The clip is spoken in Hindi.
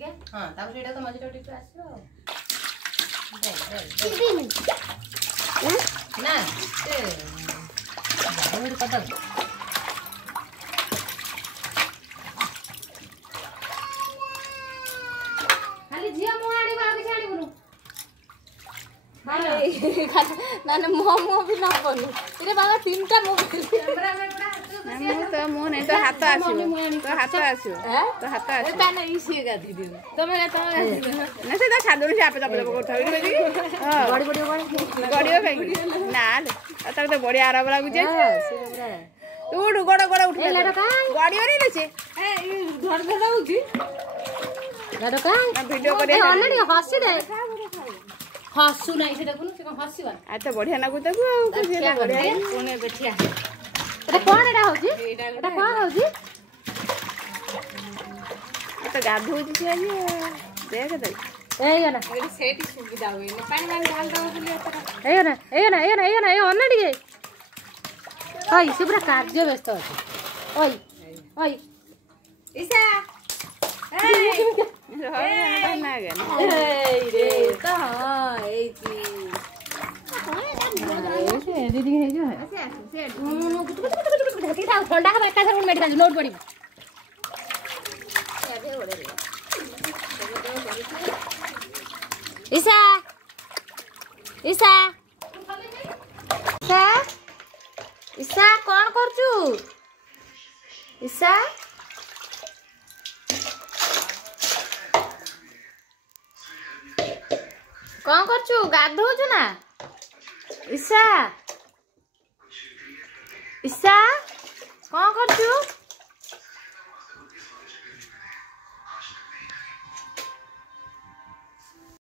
टिके हां तापर सेटा तो मजटा टिके आसीओ ना से जाओ पता खाली जिया मोआडी बागे छाडी बोलू नाने मो भी ना बनू इरे बाबा तीनटा मोबाइल तो मो नहीं तो हाथ आसीओ तो हाथ आसीओ तो हाथ आसीओ ताने इसी गाधी दियो तमे गाधी ना से ता सादुर से आपे तपे कोठा इरे हां बड़ी बड़ी गड़ियो कहीं ना ता तो बड़ी आराम लागु जे उठ गोड़ गोड़ उठ गड़ियो रे लेछे ए धर धर होउची लाडो का वीडियो करे ऑलरेडी हसी दे हसु नाही सेटा कोन से हसीबा आ तो बढ़िया लागु तकु बढ़िया कोने बैठिया एटा कोन एटा होजी एटा कोन होजी तो गाधो होजी से आज देख दे एयो ना एडी सेठी सुविधा होई ने पानी मान ढाल दो बोली एयो ना ए ऑलरेडी ए ओय से पूरा कार्य व्यस्त अछि ओय ओय ईसा ए ना गन ए रे तो ए की दीदी हे जो है से ठंडा हवा का सर मेडिकल नोट पड़ी ईसा ईसा ईसा ईसा कौन करचू ईसा कौन करचू गाधोचू ना ईसा ईसा कौन करचू